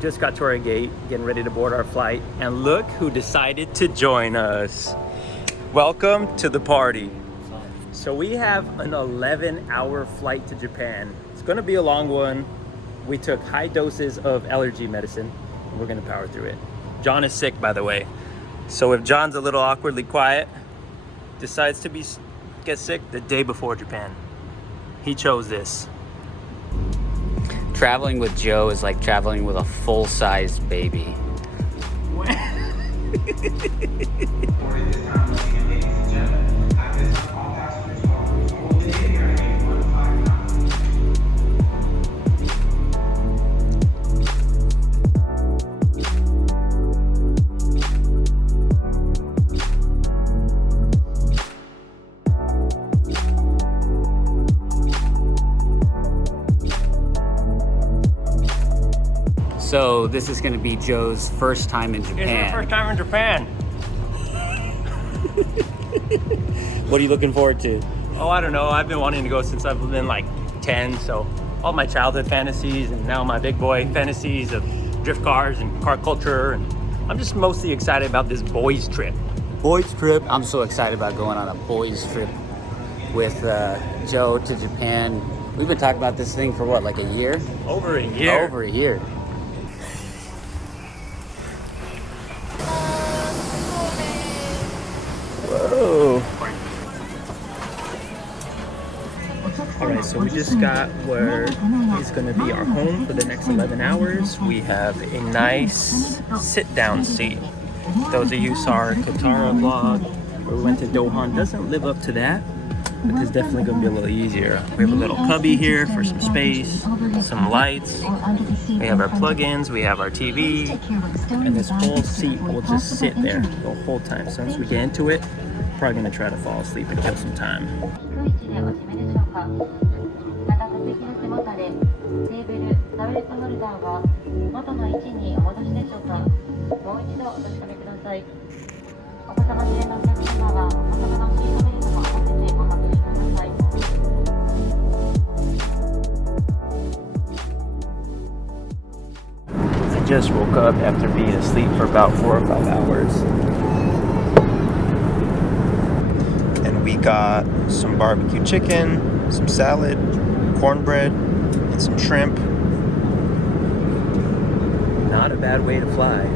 just got to our gate, getting ready to board our flight, and look who decided to join us. Welcome to the party. So we have an 11-hour flight to Japan. It's gonna be a long one. We took high doses of allergy medicine, and we're gonna power through it. John is sick, by the way. So if John's a little awkwardly quiet, decides to get sick the day before Japan, he chose this. Traveling with Joe is like traveling with a full-sized baby. So this is going to be Joe's first time in Japan. It's my first time in Japan. What are you looking forward to? Oh, I don't know. I've been wanting to go since I've been like 10. So all my childhood fantasies and now my big boy fantasies of drift cars and car culture. And I'm just mostly excited about this boys trip. Boys trip. I'm so excited about going on a boys trip with Joe to Japan. We've been talking about this thing for what, like a year? Over a year. Over a year. Whoa. Alright, so we just got where is going to be our home for the next 11 hours. We have a nice sit-down seat. Those of you saw our Katara vlog where we went to Dohan. Doesn't live up to that, but it's definitely going to be a little easier. We have a little cubby here for some space, some lights. We have our plug-ins, we have our TV, and this whole seat will just sit there the whole time. So once we get into it, probably going to try to fall asleep and kill some time. I just woke up after being asleep for about 4 or 5 hours. And we got some barbecue chicken, some salad, cornbread, and some shrimp. Not a bad way to fly.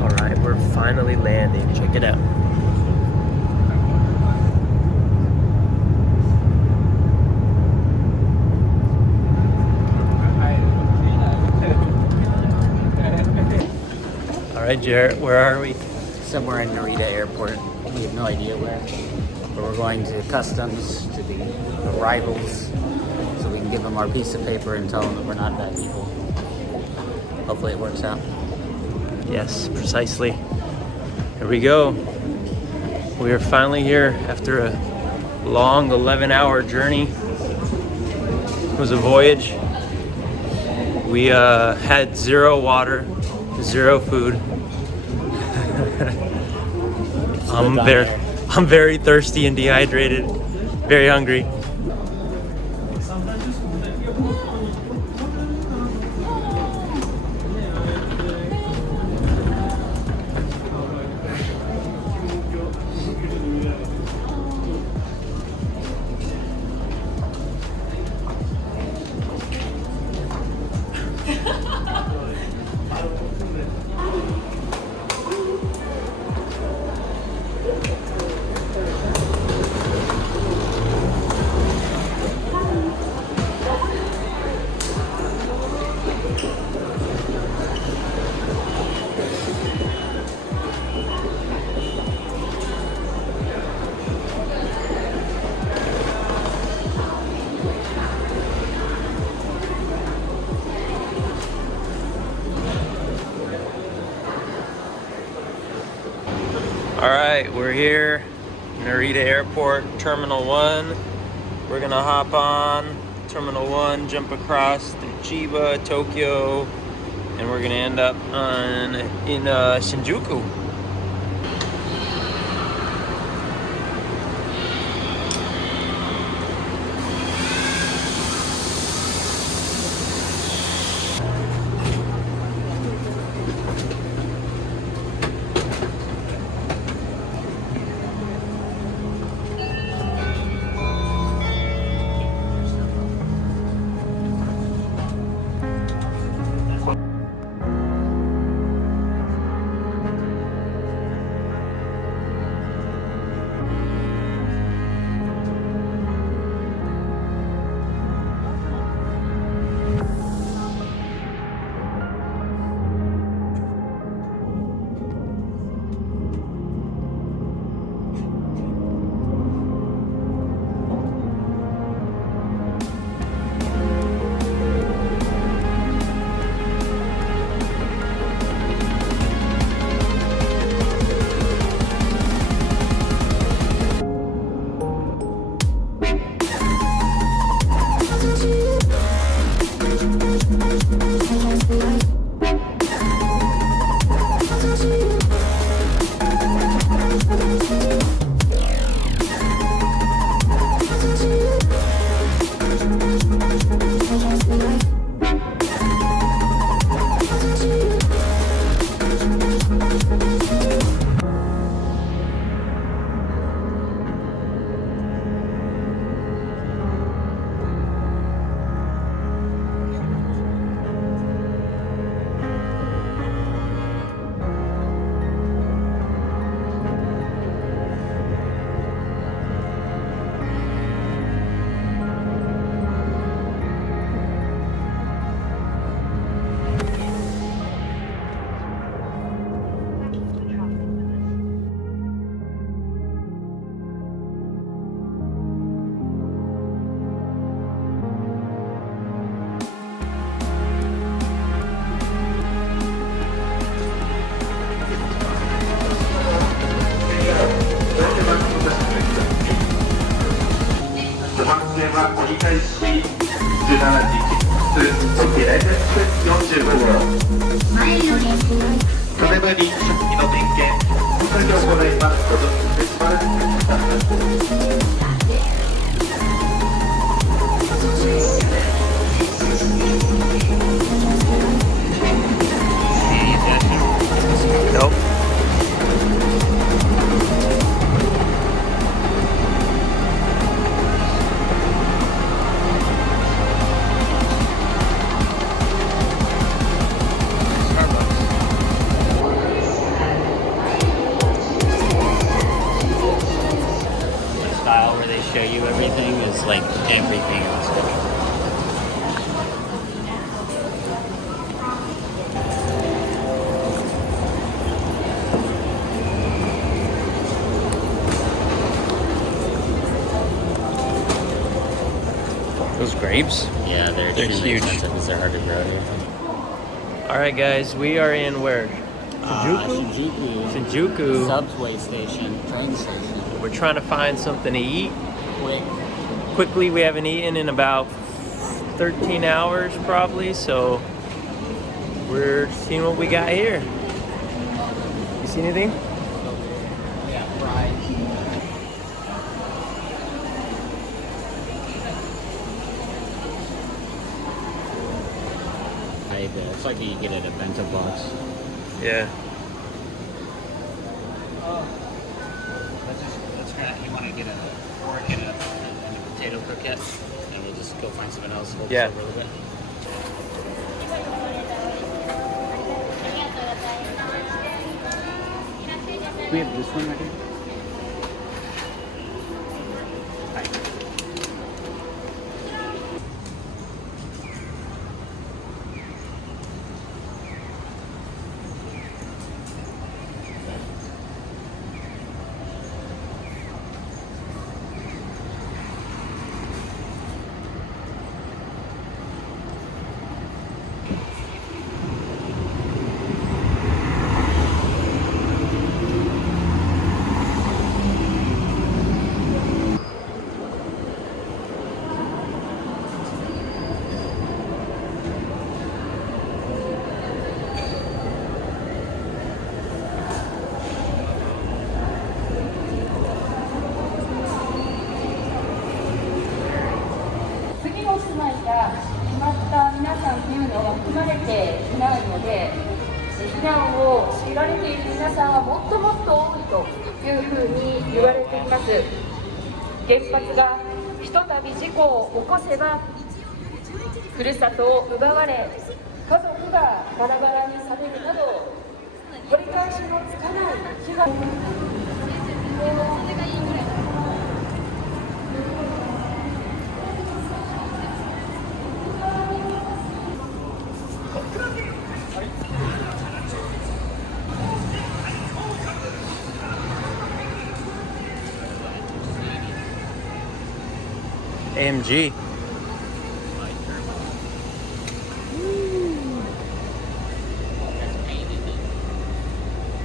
All right, we're finally landing. Check it out. All right, Jarrett, where are we? Somewhere in Narita Airport. We have no idea where. But we're going to customs to the arrivals so we can give them our piece of paper and tell them that we're not bad people. Hopefully it works out. Yes, precisely. Here we go. We are finally here after a long 11-hour journey. It was a voyage. We had 0 water, 0 food. I'm very thirsty and dehydrated, very hungry. All right, we're here, Narita Airport, Terminal 1. We're gonna hop on Terminal 1, jump across through Chiba, Tokyo, and we're gonna end up in Shinjuku. Nope. The style where they show you everything is like everything else. Those grapes? Yeah, they're extremely huge. expensive because they're hard to grow here. All right, guys, we are in where? Shinjuku. Shinjuku. Subway station, train station. We're trying to find something to eat. Quick. Quickly, we haven't eaten in about 13 hours probably, so we're seeing what we got here. You see anything? Yeah, fries. It's like you get it at a bento box. Yeah. That's kind of, you want to get a pork and a potato croquette, and we'll just go find something else. Hold Yeah. this over a little bit. We have this one right here.原発がひとたび事故を起こせば、ふるさとを奪われ、家族がバラバラにされるなど、取り返しのつかない被害。AMG.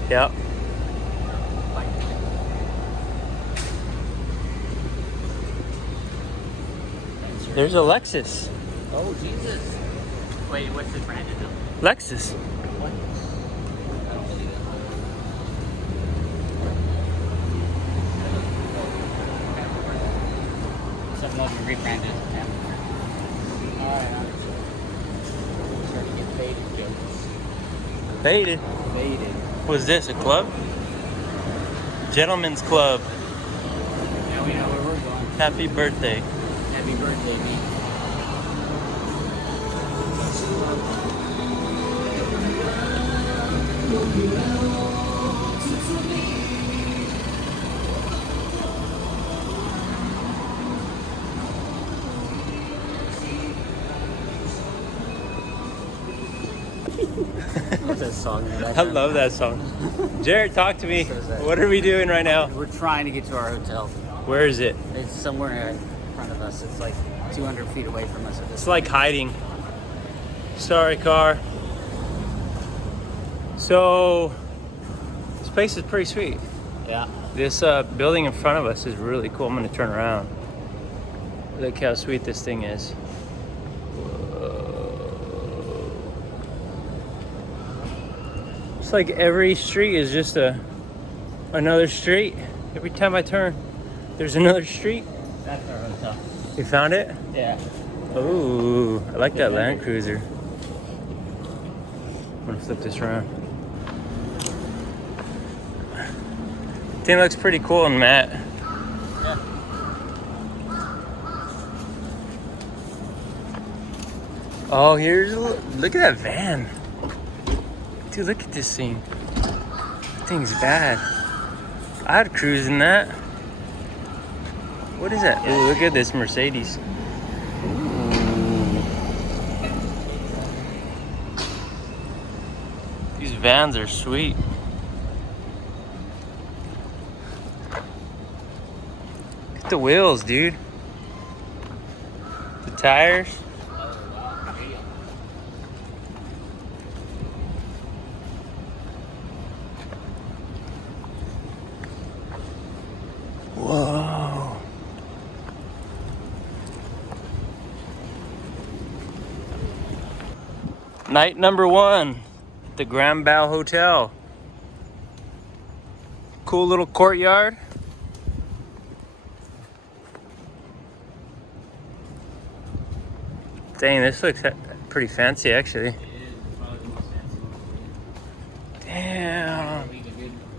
Yep. There's a Lexus. Oh, Jesus. Wait, what's it branded now? Lexus. What? I don't believe it. 7-Eleven rebranded. Yeah. Alright, starting to get faded jokes. Faded. Faded. What's this, a club? Gentlemen's Club. Now we know where we're going. Happy birthday. Happy birthday, me. What's that song? I love that song. Jared, talk to me. What are we doing right now? We're trying to get to our hotel. Where is it? It's somewhere in front of us. It's like 200 feet away from us at this It's like hiding. Sorry, car. So, this place is pretty sweet. Yeah. This building in front of us is really cool. I'm gonna turn around. Look how sweet this thing is. like every street is just another street. Every time I turn, there's another street. That's our hotel. You found it? Yeah. Ooh, I like that Land Cruiser. I'm gonna flip this around. Thing looks pretty cool and matte. Yeah. Oh, look at that van. Dude, look at this thing. That thing's bad. I'd cruise in that. What is that? Ooh, look at this Mercedes. Ooh. These vans are sweet. Look at the wheels, dude. The tires. Whoa. Night number 1, the Grand Bao Hotel. Cool little courtyard. Dang, this looks pretty fancy actually. It is probably the most fancy one. Damn. Leave a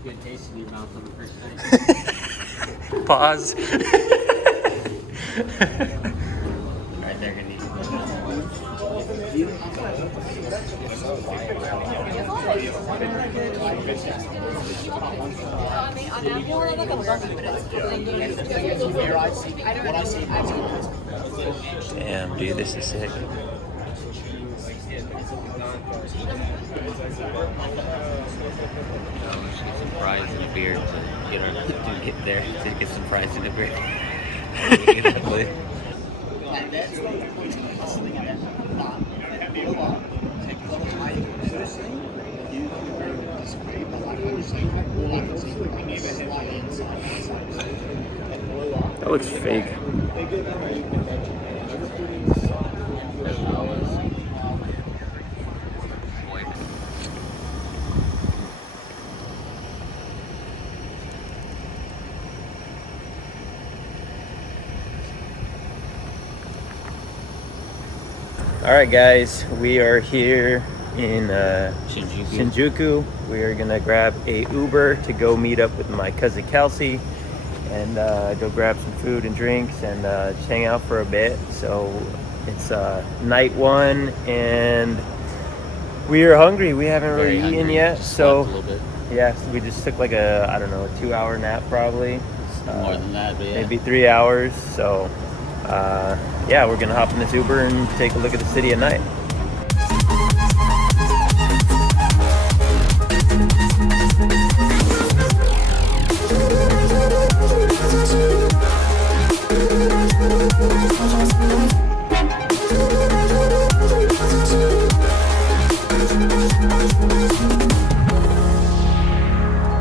good taste in your mouth on the first night. Pause. Alright, they're gonna need to go. Damn, dude, this is sick. Get some fries and a beer to get there. To get some fries and a beer. That looks fake. All right, guys, we are here in Shinjuku. We are gonna grab a Uber to go meet up with my cousin Kelsey and go grab some food and drinks and just hang out for a bit. So it's night 1 and we are hungry. We haven't really eaten yet. So yeah, so we just took like a, I don't know, a 2-hour nap probably. More than that, but yeah. Maybe 3 hours. So yeah, we're gonna hop in this Uber and take a look at the city at night.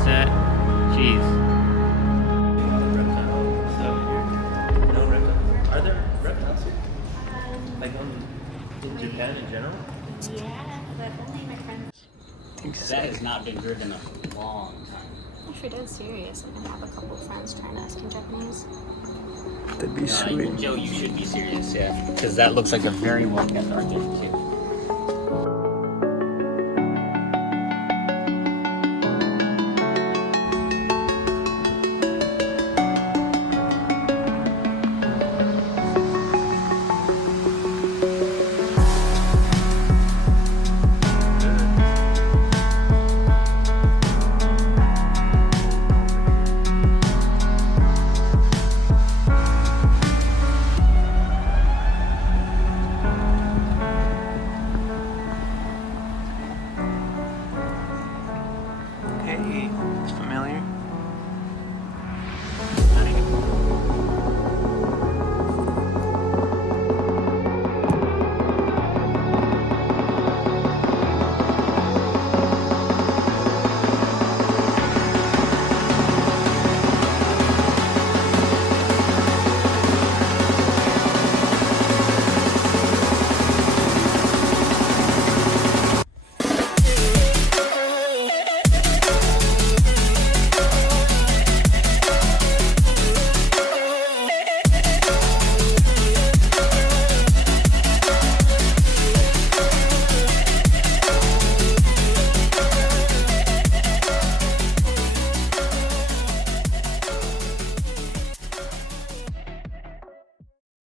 Set. Cheese. Are there reptiles here? Like in Japan in general? Yeah, but only my friends. That has not been driven a long time. If you're dead serious, I'm gonna have a couple friends trying to ask in Japanese. That'd be sweet. Joe, you should be serious, yeah. Because that looks like a very well kept arcade too.